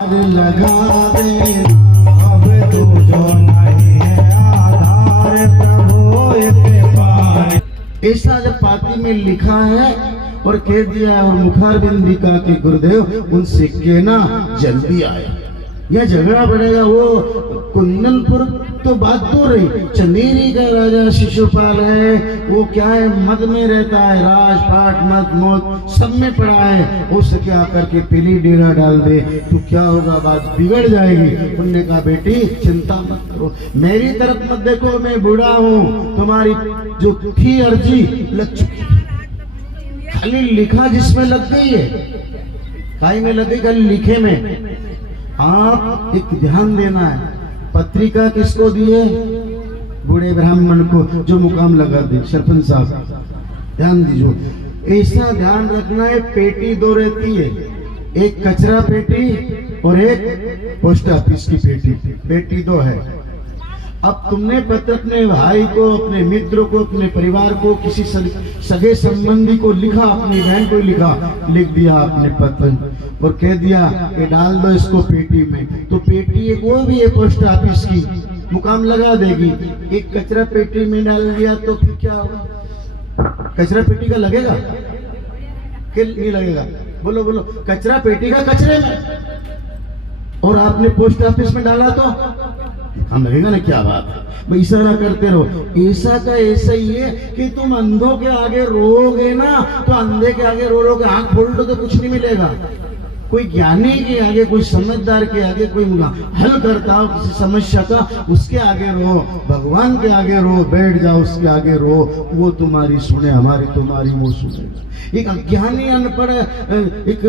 लगा दे अब तू जो नहीं है आधार प्रभु के पार। ऐसा जब पाती में लिखा है और कह दिया और मुखार बिंदिका के गुरुदेव उनसे कहना जल्दी आए या झगड़ा पड़ेगा। वो कुंदनपुर तो बात दूर रही, चंदेरी का राजा शिशुपाल है, वो क्या है मद में रहता है, राजपाट मद मौत सब में पड़ा है। हो सके आकर के पीली डेरा डाल दे तो क्या होगा, बात बिगड़ जाएगी। उन्होंने कहा बेटी चिंता मत करो, मेरी तरफ मत देखो, मैं बूढ़ा हूँ, तुम्हारी जो थी अर्जी लग चुकी, खाली लिखा जिसमें लग गई है, काई में लग गई, खाली लिखे में। आप एक ध्यान देना है, पत्रिका किसको दी है? बूढ़े ब्राह्मण को, जो मुकाम लगा दे सरपंच साहब, ध्यान दीजिए। ऐसा ध्यान रखना है, पेटी दो रहती है, एक कचरा पेटी और एक पोस्ट ऑफिस की पेटी, पेटी दो है। अब तुमने पत्र अपने भाई को, अपने मित्र को, अपने परिवार को, किसी सगे संबंधी को लिखा, अपनी बहन को लिखा, लिख दिया आपने पत्र और कह दिया कि डाल दो इसको पेटी में, तो पेटी एक वो भी है पोस्ट ऑफिस की, मुकाम लगा देगी। एक कचरा पेटी में डाल दिया तो फिर क्या होगा? कचरा पेटी का लगेगा कि नहीं लगेगा? बोलो बोलो, कचरा पेटी का कचरे में, और आपने पोस्ट ऑफिस में डाला तो हम लगेगा ना, क्या बात है भाई, इशारा करते रहो। ऐसा का ऐसा ही है कि तुम अंधों के आगे रोओगे ना तो अंधे के आगे रो रो के आंख खोल दो तो कुछ नहीं मिलेगा। कोई ज्ञानी के आगे, कोई समझदार के आगे, कोई हल करता हो किसी समस्या का, उसके आगे रो, भगवान के आगे रो, बैठ जाओ उसके आगे रो, वो तुम्हारी सुने, हमारी तुम्हारी वो सुनेगा। एक अज्ञानी अनपढ़, एक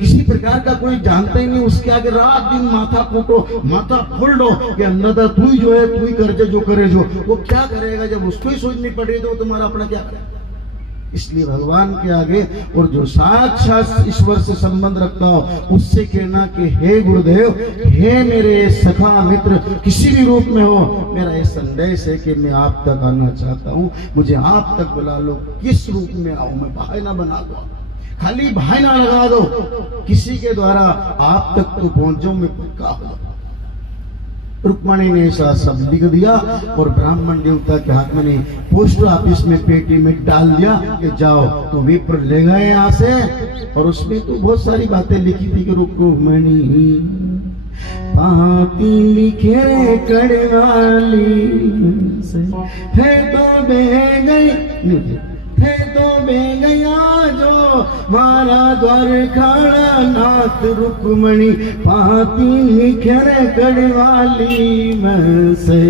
किसी प्रकार का कोई जानता ही नहीं, उसके आगे रात दिन माथा फूटो, माथा फोड़ दो कि अन्नदा तू ही जो है, तू ही कर जो करे, जो वो क्या करेगा जब उसको ही सोचनी पड़ेगी तो तुम्हारा अपना क्या करेगा। इसलिए भगवान के आगे और जो साक्षात ईश्वर से संबंध रखता हो उससे कहना कि हे गुरुदेव, हे मेरे सखा मित्र, किसी भी रूप में हो, मेरा ये संदेश है कि मैं आप तक आना चाहता हूँ, मुझे आप तक बुला लो। किस रूप में आऊं मैं? बहाना बना दो, खाली बहाना लगा दो, किसी के द्वारा आप तक तो पहुंचो, मैं पक्का हो। रुक्मणी ने ऐसा सब लिख दिया और ब्राह्मण देवता के हाथ में नहीं, पोस्ट ऑफिस में पेटी में डाल दिया कि जाओ। तो विप्र ले गए यहाँ से, और उसमें तो बहुत सारी बातें लिखी थी कि रुक्मणी पाती लिखे कड़वाली से है तो बह गई, है तो बह गया जो मारा द्वार खाना नाथ। रुक्मणी पाती लिखर कड़वाली में से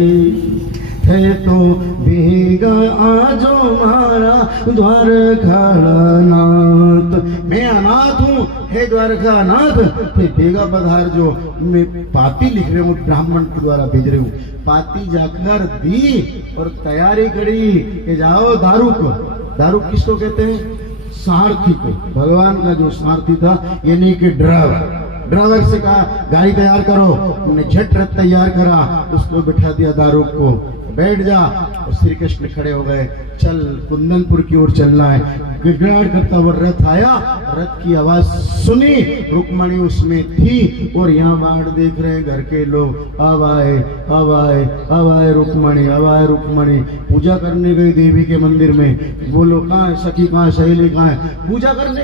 है तो बेगा आजो मारा द्वार खाना नाथ। मैं अनाथ हूँ, हे द्वारका नाथ, बेगा पधार जो। मैं पाती लिख रही हूँ, ब्राह्मण के द्वारा भेज रही हूँ। पाती जाकर दी और तैयारी करी कि जाओ दारू को, दारू किसको कहते हैं? सारथी को, भगवान का जो सारथी था, यानी कि ड्राइवर। ड्राइवर से कहा गाड़ी तैयार करो, उन्हें झट रथ तैयार करा, उसको बिठा दिया दारू को, बैठ जा। और श्री कृष्ण खड़े हो गए, चल कुंदनपुर की ओर चलना है। गिड़गिड़ाहट करता हुआ रथ आया, रथ की आवाज सुनी, रुक्मणी उसमें थी और यहाँ बाढ़ देख रहे हैं घर के लोग, अब आए अब आए अब आए रुक्मणी, अब आए रुक्मणी। पूजा करने गई देवी के मंदिर में, बोलो कहाँ है सखी, कहाँ है सहेली, कहाँ है? पूजा करने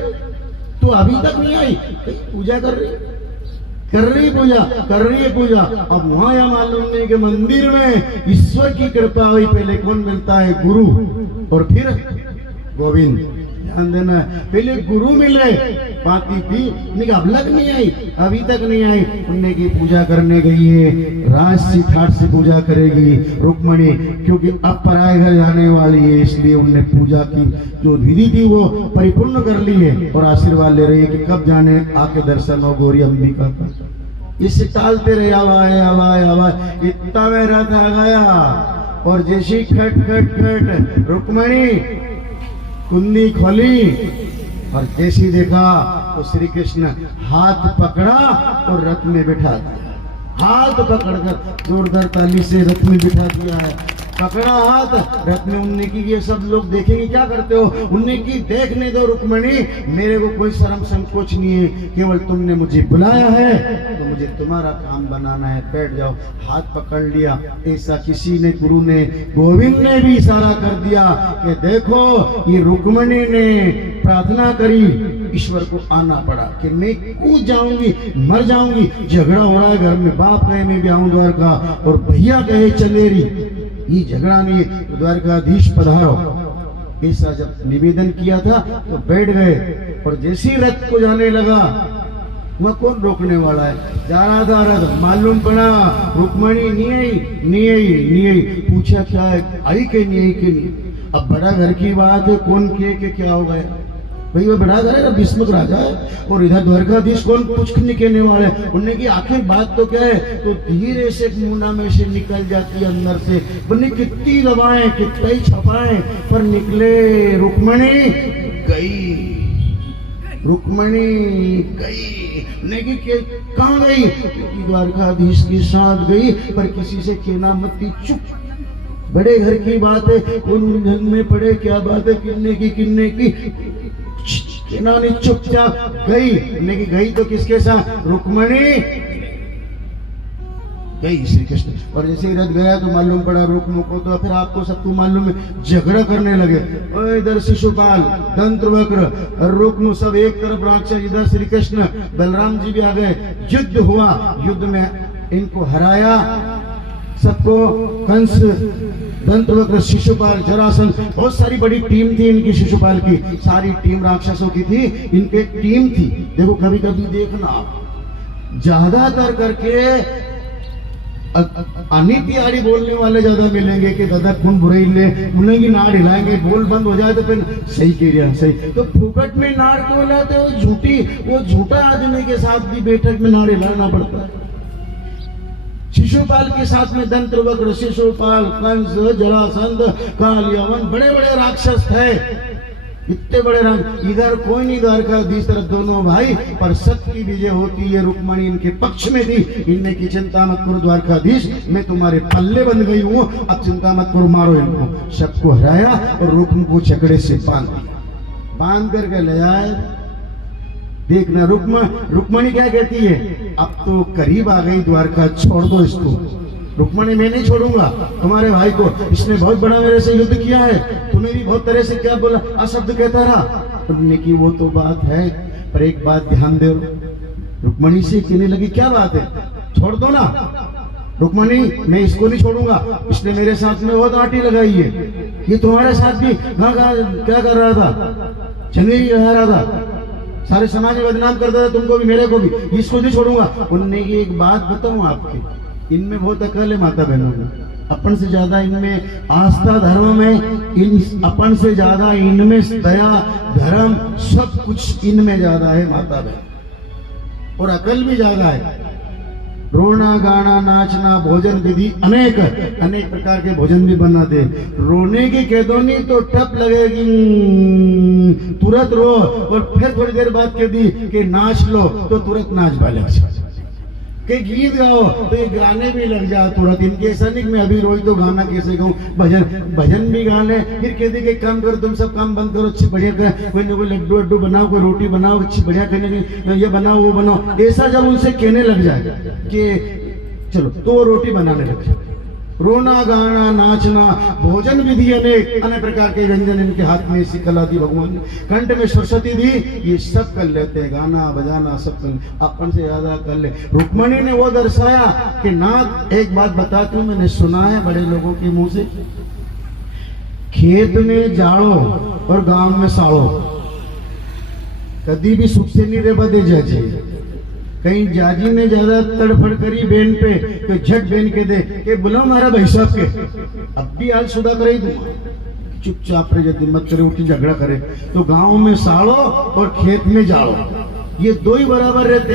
तो अभी तक नहीं आई, पूजा कर रही पूजा कर रही है पूजा। अब वहां यह मालूम नहीं कि मंदिर में ईश्वर की कृपा हुई, पहले कौन मिलता है? गुरु, और फिर गोविंद। ध्यान देना, पहले गुरु मिले। पाती थी, उन्हें अब लग नहीं आई, अभी तक नहीं आई, उन्हें की पूजा करने गई है, राजसी ठाट से पूजा करेगी रुक्मणी, क्योंकि अब पराए घर जाने वाली है, इसलिए उन्हें पूजा की जो विधि थी वो परिपूर्ण कर ली है और आशीर्वाद ले रही है कि कब जाने आके दर्शन हो गौरी अंबिका का। इसे टालते रहे, आवाए आवाए आवाए, इतना में रथ आ गया और जैसी खट खट खट रुक्मणी कुंडी खोली और जैसी देखा तो श्री कृष्ण हाथ पकड़ा और रथ में बिठा दिया। हाथ पकड़कर जोरदार ताली से रथ में बिठा दिया है। पकड़ा हाथ, रथ में उन्ने की ये सब लोग देखेंगे क्या करते हो, उन्ने की देखने दो रुक्मणी, मेरे को कोई शर्म संकोच नहीं है, केवल तुमने मुझे बुलाया है तो मुझे तुम्हारा काम बनाना है, बैठ जाओ। हाथ पकड़ लिया। ऐसा किसी ने, गुरु ने, गोविंद ने भी इशारा कर दिया कि देखो ये रुक्मणी ने प्रार्थना करी, ईश्वर को आना पड़ा कि मैं कूद जाऊंगी, मर जाऊंगी। झगड़ा हो रहा है घर में, बाप कहे मैं भी आऊं द्वारका और भैया कहे चलेरी, ये झगड़ा नहीं है तो द्वारकाधीश पधारो। ऐसा जब निवेदन किया था तो बैठ गए और जैसी रथ को जाने लगा वह कौन रोकने वाला है, जा रहा था रथ, मालूम पड़ा रुक्मणी नहीं आई, नहीं आई, नहीं आई। पूछा क्या है, आई के नहीं आई के नहीं। अब बड़ा घर की बात है, कौन के क्या हो गया भाई, वो बड़ा घर है ना, भीष्मक राजा है और इधर द्वारकाधीछ कौन कुछ नहीं कहने वाले। उन्होंने की आखिर बात तो क्या है, तो धीरे से मुंह में से निकल जाती है अंदर से, बन्नी कितनी दबाएं कितना ही छपाएं पर निकले, रुक्मणी गई, रुक्मणी गई। नहीं कि कहाँ गई, द्वारकाधीश के साथ गई, पर किसी से कहना मत, चुप, बड़े घर की बात है, उन घर में पड़े क्या बात है, किन्ने की नहीं, चुपचाप गई। नहीं गई तो किसके साथ, रुक्मणी गई श्री कृष्ण। और जैसे ही रथ गया तो मालूम पड़ा रुक्म को, तो फिर आपको सबको मालूम है, झगड़ा करने लगे। इधर शिशुपाल, दंत्रवक्र और रुक्म सब एक तरफ राक्षस, इधर श्री कृष्ण, बलराम जी भी आ गए। युद्ध हुआ, युद्ध में इनको हराया सबको, कंस, दंतवक्र, शिशुपाल, जरासंध, बहुत सारी बड़ी टीम थी इनकी, शिशुपाल की सारी टीम राक्षसों की थी, इनके टीम थी। देखो कभी कभी देखना ज्यादातर करके अनिति आड़ी बोलने वाले ज्यादा मिलेंगे कि दादा खून बुराई ले, उन्हें की नाड़ हिलाएंगे, बोल बंद हो जाए तो फिर सही कह रहा सही, तो फुकट में नाड़ क्यों लाते हो, झूठी, वो झूठा आदमी के साथ भी बैठक में नाड़ हिलाना पड़ता है। शिशुपाल के साथ में दंत्रवक्र, शिशुपाल, कंस, जरासंध, काल, यवन, बड़े बड़े राक्षस थे, इतने बड़े राक्षस। इधर कोई नहीं, द्वारकाधीश तरफ दोनों भाई, पर सत्य की विजय होती है, रुक्मणी इनके पक्ष में थी। इनने की चिंता मत करो द्वारकाधीश, मैं तुम्हारे पल्ले बन गई हूँ, अब चिंता मत करो, मारो इनको। सबको हराया और रुक्म को छकड़े से बांध करके ले आए। देखना रुक्मणी क्या कहती है, अब तो करीब आ गई द्वारका, छोड़ दो इसको। रुक्मणी मैं नहीं छोड़ूंगा तुम्हारे भाई को, इसने बहुत बड़ा मेरे से युद्ध किया है, तुम्हें भी बहुत तरह से क्या बोला, अशब्द कहता रहा। तुमने की वो तो बात है, पर एक बात ध्यान दो। रुक्मणी से कहने लगी क्या बात है, छोड़ दो ना। रुक्मणी मैं इसको नहीं छोड़ूंगा, इसने मेरे साथ में बहुत आटी लगाई है, ये तुम्हारे साथ भी क्या कर रहा था, चंगेरी लगा रहा था, सारे समाज में बदनाम करता था, तुमको भी मेरे को भी, इसको नहीं छोड़ूंगा। उनने की एक बात बताऊं आपकी, इनमें बहुत अकल है माता बहनों में, अपन से ज्यादा इनमें आस्था धर्म में, इन अपन से ज्यादा इनमें दया धर्म सब कुछ इनमें ज्यादा है माता बहन, और अकल भी ज्यादा है। रोना गाना नाचना भोजन विधि अनेक प्रकार के भोजन भी बनाते। रोने की कह दो नहीं तो टप लगेगी, तुरंत रो, और फिर थोड़ी देर बाद कह दी कि नाच लो तो तुरंत नाच वाले, कि गीत गाओ तो ये गाने भी लग जाए तुरंत। इनके ऐसा नहीं मैं अभी रोज तो गाना कैसे गाऊं, भजन भी गा ले, फिर कहते कि काम करो, तुम सब काम बंद करो, अच्छी बढ़िया कर, कोई न कोई लड्डू वड्डू बनाओ, कोई रोटी बनाओ, अच्छी बढ़िया करने की, ये बनाओ वो बनाओ। ऐसा जब उनसे कहने लग जाए कि चलो, तो वो रोटी बनाने लग जाए। रोना गाना नाचना भोजन विधि अनेक प्रकार के व्यंजन इनके हाथ में ऐसी कला दी भगवान ने, कंठ में सरस्वती दी, ये सब कर लेते हैं, गाना बजाना सब कर, अपन से ज्यादा कर ले। रुक्मणी ने वो दर्शाया कि नाथ, एक बात बताती हूँ, मैंने सुना है बड़े लोगों के मुंह से, खेत में जाड़ो और गांव में साड़ो, कभी भी सुख से नहीं रह पाते जाजी। कहीं जाजी ने ज्यादा तड़फड़ करी बेन पे तो झट बेन के दे के बुलाओ हमारा भाई साहब के, अब भी हाल सुधा करे ही दूंगा, चुपचाप रहे, यदि मत करे, उठी झगड़ा करे। तो गांव में साड़ो और खेत में जाड़ो, ये दो ही बराबर रहते,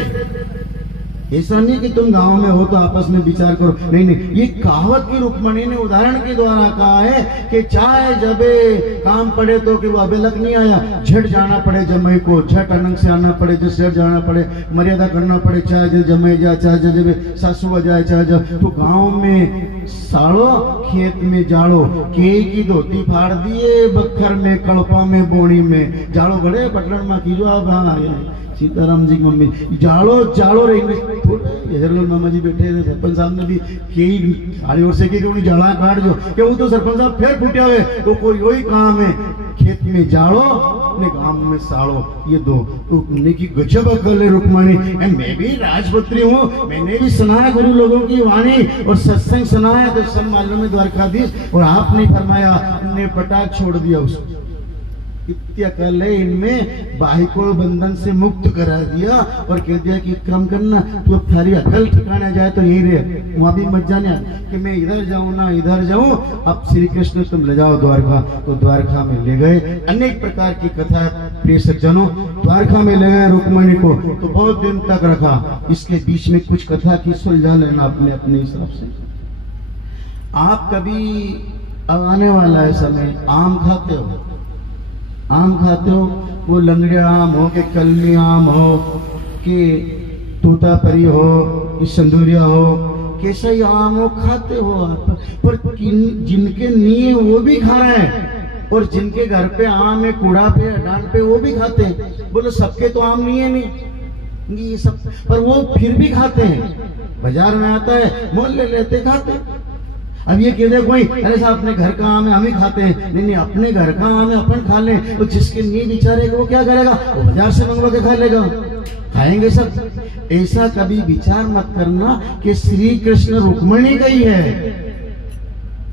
ऐसा नहीं कि तुम गांव में हो तो आपस में विचार करो, नहीं नहीं, ये कहावत की रुक्मणी ने उदाहरण के द्वारा कहा है कि चाहे जबे काम पड़े तो कि वो अबेलक नहीं आया, झट जाना पड़े जमई को, झट अनंग से आना पड़े, जब झट जाना पड़े, मर्यादा करना पड़े, चाहे जब जमई जा, चाहे जब सासू जाए, चाहे जब, तो गाँव में साड़ो, खेत में जाड़ो, के की धोती फाड़ दिए, बखर में, कड़पा में, बोणी में जाड़ो गड़े, पटलन में कीजो आप, हाँ सीताराम जी की मम्मी जाड़ो जाड़ो रही, हेरलाल मामा जी बैठे थे, सरपंच साहब ने भी कई साड़ी और से की जाड़ा काट जो कि वो तो सरपंच साहब फिर फूटिया हुए, तो कोई वही काम है, खेत में जाड़ो अपने गांव में साड़ो, ये दो तो की गजब अकल है रुक्मणी। मैं भी राजपुत्री हूँ, मैंने भी सुना है गुरु लोगों की वाणी और सत्संग सुना है, तो सब मालूम है द्वारकाधीश, और आपने फरमाया ने पटाख छोड़ दिया उसको, इतनी अकल है इनमें, बाहिकोल बंधन से मुक्त करा दिया और कह दिया कि काम करना, तू अब थारी अकल ठिकाना जाए तो यही रहे, वहां भी मत जाने कि मैं इधर जाऊं ना इधर जाऊं, अब श्री कृष्ण तुम ले जाओ द्वारका, तो द्वारका में ले गए। अनेक प्रकार की कथा प्रिय सज्जनों, द्वारका में ले गए रुक्मणी को, तो बहुत दिन तक रखा। इसके बीच में कुछ कथा की सुलझा लेना अपने अपने हिसाब से। आप कभी आने वाला है समय, आम खाते हो, आम खाते हो, वो लंगड़िया आम हो कि कलमी आम हो कि तोतापरी हो कि संदूरिया हो, कैसा ही आम हो खाते हो आप, पर जिनके निये वो भी खा रहे हैं, और जिनके घर पे आम है, कूड़ा पे, डांड पे, वो भी खाते हैं। बोलो सबके तो आम नहीं है, नहीं ये सब, पर वो फिर भी खाते हैं, बाजार में आता है मोल ले लेते खाते। अब ये कह दे कोई, अरे साहब अपने घर का आम है हम ही खाते हैं, नहीं नहीं, अपने घर का आम है अपन खा लें, तो जिसके नहीं विचारे वो क्या करेगा, वो बाजार से मंगवा के खा लेगा, खाएंगे सब। ऐसा कभी विचार मत करना कि श्री कृष्ण रुक्मणी का ही है,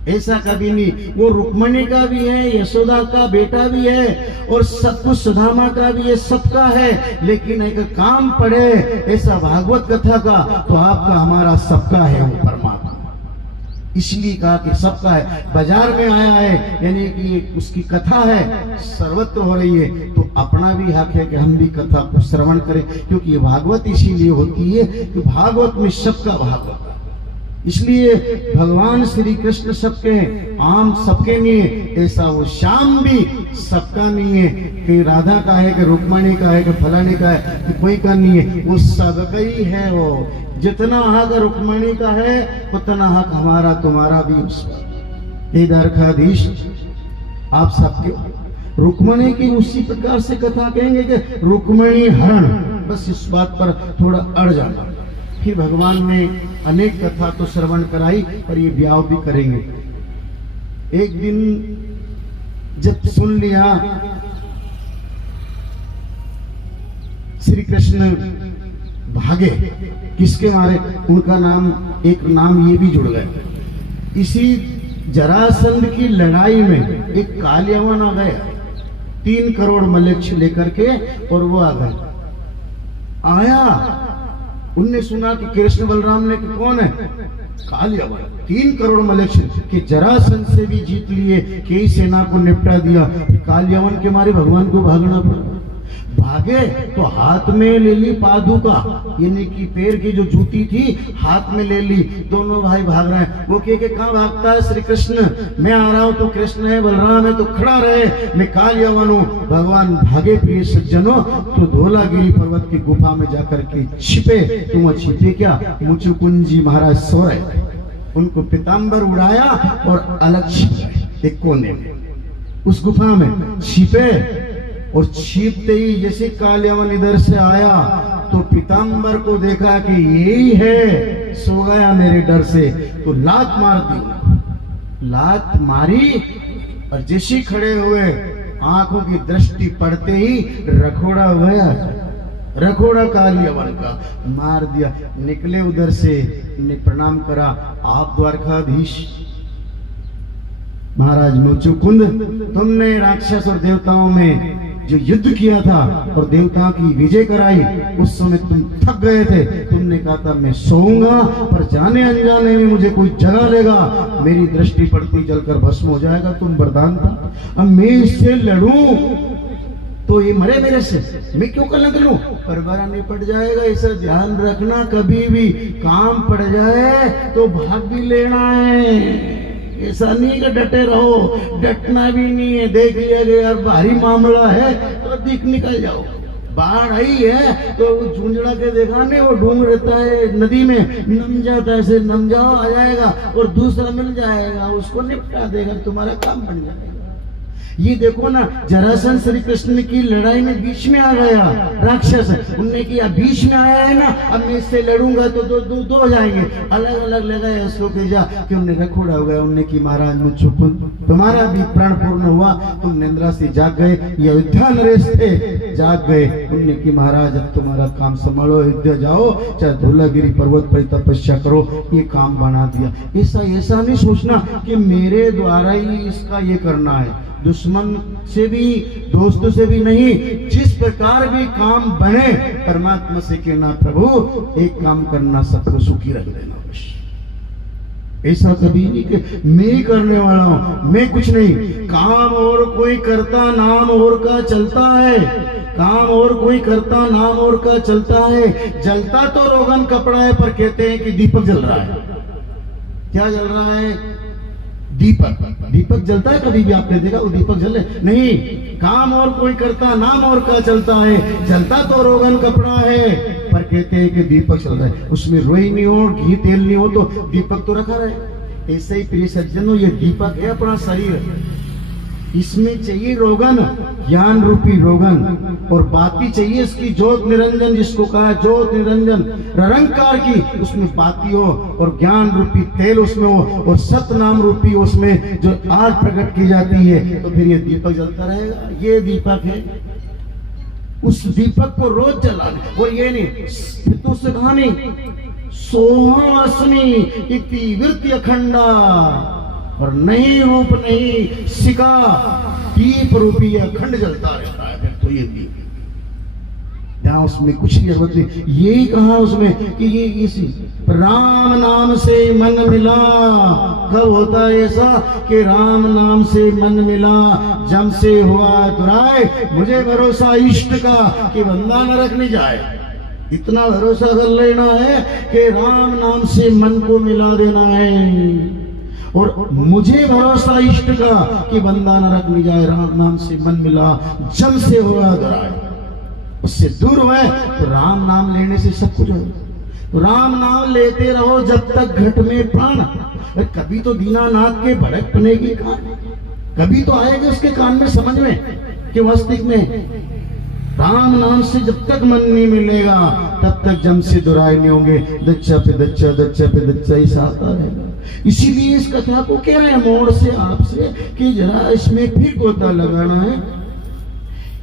ऐसा कभी नहीं। वो रुक्मणी का भी है, यशोदा का बेटा भी है, और सब कुछ सुदामा का भी है, सबका है, लेकिन एक काम पड़े ऐसा भागवत कथा का, तो आपका हमारा सबका है वो परमात्मा, इसलिए कहा कि सबका है। बाजार में आया है यानी कि उसकी कथा है, सर्वत्र हो रही है, तो अपना भी हक है कि हम भी कथा को श्रवण करें, क्योंकि ये भागवत इसीलिए होती है कि भागवत में सबका भागवत, इसलिए भगवान श्री कृष्ण सबके, आम सबके नहीं है, ऐसा वो श्याम भी सबका नहीं है कि राधा का है कि रुक्मणी का है कि फलाने का है कि कोई का नहीं है, वो सबका ही है। वो जितना हक रुक्मणी का है उतना हक हमारा तुम्हारा भी उसका। हे द्वारकाधीश आप सबके रुक्मणी की उसी प्रकार से कथा कहेंगे कि रुक्मणी हरण, बस इस बात पर थोड़ा अड़ जाना। फिर भगवान ने अनेक कथा तो श्रवण कराई और ये ब्याह भी करेंगे। एक दिन जब सुन लिया श्री कृष्ण भागे, किसके मारे, उनका नाम, एक नाम ये भी जुड़ गए। इसी जरासंध की लड़ाई में एक कालियावन आ गया 3 करोड़ मलेच्छ लेकर के, और वो आ गए, आया, उनने सुना कि कृष्ण बलराम ने कि कौन है, कालियावन, 3 करोड़ मलेच्छ कि जरासंध से भी जीत लिए, कई सेना को निपटा दिया, कालियावन के मारे भगवान को भागना पड़ा। भागे तो हाथ में ले ली पादुका, यानी कि पैर की जो जूती थी हाथ में ले ली, दोनों भाई भाग रहे हैं। वो कह के कहाँ भागता है श्री कृष्ण, मैं आ रहा हूं तो कृष्ण है, बलराम है तो खड़ा रहे, मैं कालियावन हूं। भगवान भागे प्रिय सज्जनों, तो धौलागिरी पर्वत की गुफा में जाकर के छिपे। तुम तो छिपे क्या, मुचुकुंद जी महाराज सो रहे, उनको पीताम्बर उड़ाया और अलग छिप गए एक कोने में, उस गुफा में छिपे। और छिपते ही जैसे कालियावन इधर से आया तो पीताम्बर को देखा कि यही है, सो गया मेरे डर से, तो लात मार दी, लात मारी, और जैसे खड़े हुए आंखों की दृष्टि पड़ते ही रखोड़ा गया, रखोड़ा कालियावन का मार दिया। निकले उधर से, ने प्रणाम करा, आप द्वारकाधीश महाराज मुचुकुंद, तुमने राक्षस और देवताओं में जो युद्ध किया था और देवताओं की विजय कराई, उस समय तुम थक गए थे, तुमने कहा था मैं सोऊंगा, पर जाने अनजाने में मुझे कोई जगा लेगा, मेरी दृष्टि पड़ती जलकर भस्म हो जाएगा, तुम वरदान था। अब मैं इससे लड़ूं तो ये मरे मेरे से, मैं क्यों कलंक लूं? परवारा निपट जाएगा। ऐसा ध्यान रखना, कभी भी काम पड़ जाए तो भाग भी लेना है। ऐसा नहीं कि डटे रहो, डटना भी नहीं है। देख लिया गया यार भारी मामला है तो दिख निकल जाओ। बाढ़ आई है तो झुंझुड़ा के देखा नहीं, वो डूब रहता है नदी में, नम जाता है, ऐसे नम जाओ आ जाएगा और दूसरा मिल जाएगा, उसको निपटा देगा, तुम्हारा काम बन जाएगा। ये देखो ना, जरासंध श्री कृष्ण की लड़ाई में बीच में आ गया राक्षस, उनने किया बीच में आया है ना, अब मैं इससे लड़ूंगा तो दो हो जाएंगे। अलग अलग लगाए उसको भेजा कि उन्हें रखोड़ा हो गया। उनने की महाराज मुझको तुम्हारा भी प्राण पूर्ण हुआ, तुम निंद्रा से जाग गए, ये अयोध्या नरेश थे जाग गए। उनने की महाराज अब तुम्हारा काम संभालो, अयोध्या जाओ, चाहे धौलागिरी पर्वत पर तपस्या करो, ये काम बना दिया। ऐसा नहीं सोचना कि मेरे द्वारा ही इसका ये करना है, दुश्मन से भी दोस्त से भी नहीं, जिस प्रकार भी काम बने परमात्मा से कहना प्रभु एक काम करना, सबको सुखी रख देना। ऐसा कभी नहीं कि मैं करने वाला हूं, मैं कुछ नहीं। काम और कोई करता नाम और का चलता है, काम और कोई करता नाम और का चलता है। जलता तो रोगन कपड़ा है, पर कहते हैं कि दीपक जल रहा है। क्या जल रहा है? दीपक जलता है? कभी भी आपने देखा वो दीपक जले? नहीं। काम और कोई करता नाम और का चलता है, जलता तो रोगन कपड़ा है, पर कहते हैं कि दीपक चल रहा है। उसमें रोई नहीं हो, घी तेल नहीं हो, तो दीपक तो रखा रहे। ऐसे ही प्रिय सज्जनों, ये दीपक है अपना शरीर, इसमें चाहिए रोगन, ज्ञान रूपी रोगन, और बाती चाहिए इसकी ज्योत निरंजन, जिसको कहा ज्योत निरंजन निरंकार की, उसमें बाती हो और ज्ञान रूपी तेल उसमें हो और सत नाम रूपी उसमें जो आग प्रकट की जाती है, तो फिर ये दीपक जलता रहेगा। ये दीपक है, उस दीपक को रोज जलाना। और ये नहीं फिर तो उससे कहा नहीं, सोहासनी इति वृत्ति अखंडा, और नहीं रूप नहीं सिका, दीप रूपी अखंड जलता रहता है। फिर तो ये दीप, जहां उसमें कुछ जरूरत नहीं। यही कहा उसमें कि ये इसी राम नाम से मन मिला। कब होता है ऐसा कि राम नाम से मन मिला? जब से हुआ दुराय, मुझे भरोसा इष्ट का कि बंदा नरक नहीं जाए। इतना भरोसा कर लेना है कि राम नाम से मन को मिला देना है, और मुझे भरोसा इष्ट का कि बंदा नरक नहीं जाए। राम नाम से मन मिला, जम से हुआ दुराय, उससे दूर हुए तो राम नाम लेने से सब कुछ हो। तो राम नाम लेते रहो जब तक घट में प्राण। कभी तो दीनानाथ के भड़कने की कान, कभी तो आएगा उसके कान में समझ में कि वास्तविक में राम नाम से जब तक मन नहीं मिलेगा तब तक जम से दुराय नहीं होंगे। दच्चा पे दच्चा, दच्चा पे दच्चा ही आता रहेगा। इसीलिए इस कथा को कह रहे हैं मोड़ से आपसे कि जरा इसमें फिर गोता लगाना है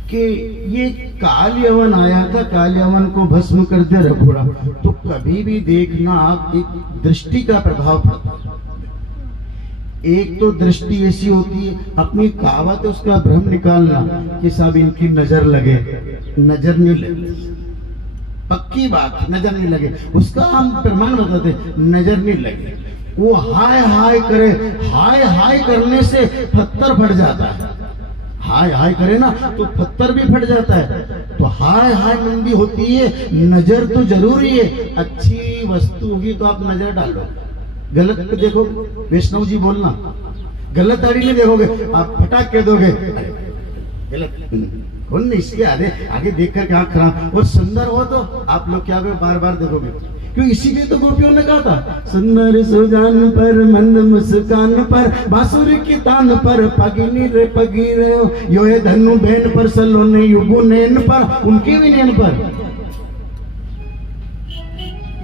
कि ये काल यवन आया था, काल यवन को भस्म कर दे रघुड़ा। तो कभी भी देखना आप, एक दृष्टि का प्रभाव पड़ता है। एक तो दृष्टि ऐसी होती है, अपनी कहावत है उसका भ्रम निकालना कि साहब इनकी नजर लगे, नजर नहीं लगे, पक्की बात नजर नहीं लगे, उसका हम प्रमाण बताते, नजर नहीं लगे। वो हाय हाय करे, हाय हाय करने से पत्थर फट जाता है। हाय हाय करे ना तो पत्थर भी फट जाता है। तो हाय हाय मंदी होती है, नजर तो जरूरी है। अच्छी वस्तु होगी तो आप नजर डालो, गलत पे देखो, वैष्णव जी बोलना, गलत दाढ़ी नहीं देखोगे, आप फटाक कह दोगे गलत कौन नहीं, इसके आगे देखकर क्या खराब। और सुंदर हो तो आप लोग क्या बार बार देखोगे, क्यों? इसीलिए तो गोपियों ने कहा था, सुंदर सुजान पर मंद मुस्कान पर, बांसुरी की तान पर, पगिनी रे पगी रे, यो है धनु बैन पर, सलोने युगु नैन पर, उनके भी नैन पर,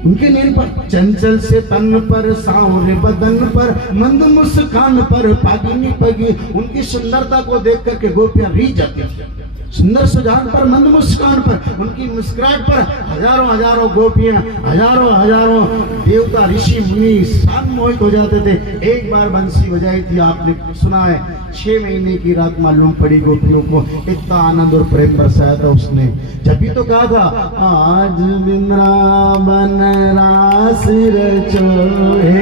उनके नैन पर, चंचल से तन पर, सांवरे बदन पर, मंद मुस्कान पर, पागिनी पगी, उनकी सुंदरता को देख करके गोपियां रीझ जाती थी। सुंदर सुजान पर, मंद मुस्कान पर, उनकी मुस्कुराहट पर हजारों हजारों गोपियां, हजारों हजारों देवता ऋषि मुनि सान मोहित हो जाते थे। एक बार बंसी बजाई थी, आपने सुना है, 6 महीने की रात मालूम पड़ी गोपियों को, इतना आनंद और प्रेम बरसाया था उसने। जब भी तो कहा था, आज वृंदावन रास रचोए,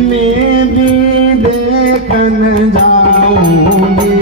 मैं भी देखन जाऊंगी,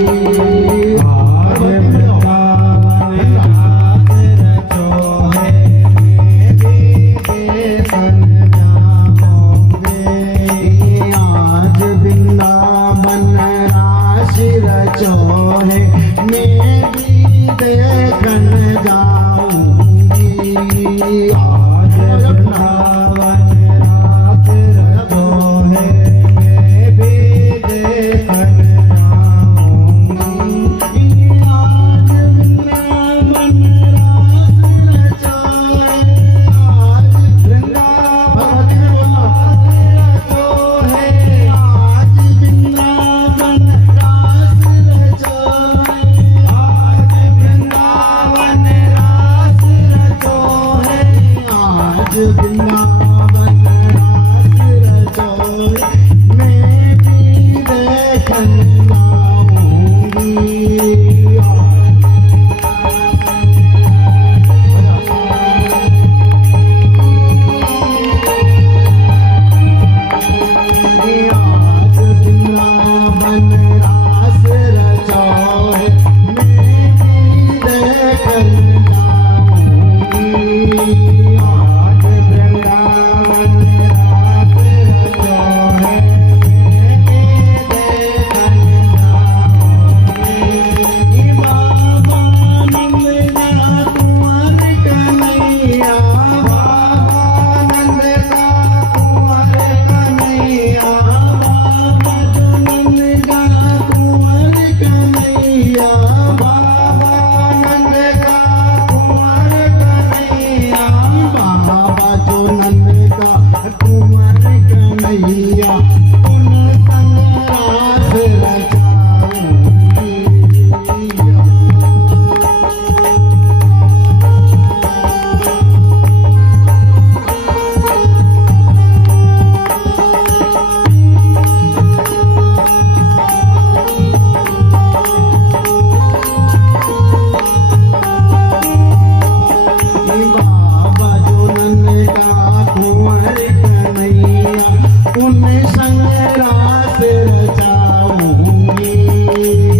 उन्हें संग रास रचाऊंगी।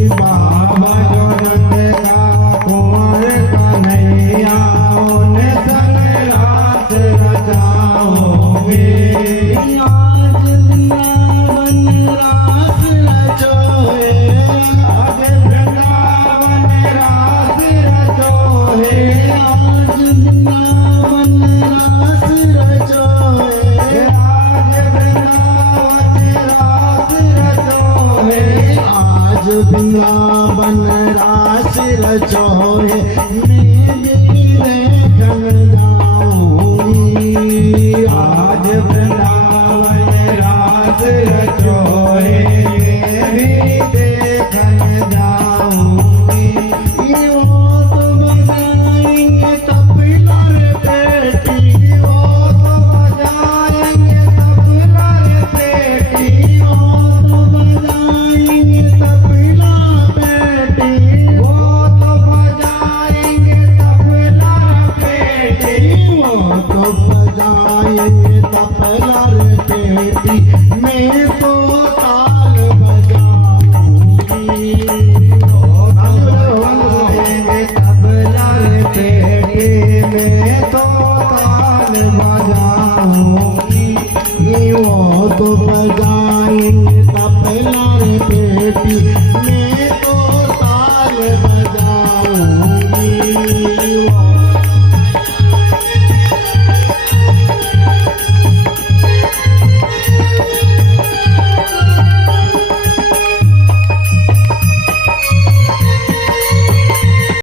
बाबा जो नंद का कुंवर कन्हैया उन्हें संग रास रचाऊंगी। आज वृंदावन रास रचोए, आज वृंदावन रास रचोए, आज वृंदावन रास रचोए, आज वृंदावन रास रचोए, आज वृंदावन रास रचोए, मैं भी देखन जाऊंगी। आज वृंदावन रास रचोए, मैं भी देखन जाऊंगी। वो तो बजाएंगे तबला रे बेटी, वो तो बजाएंगे तबला रे बेटी, वो तो बजाएंगे तबला बेटी, वो तो बजाएंगे तबला रे बेटी, वो तो बजाएंगे तबला रे बेटी, मैं तो ताल बजाऊंगी। तबला रे बेटी, मैं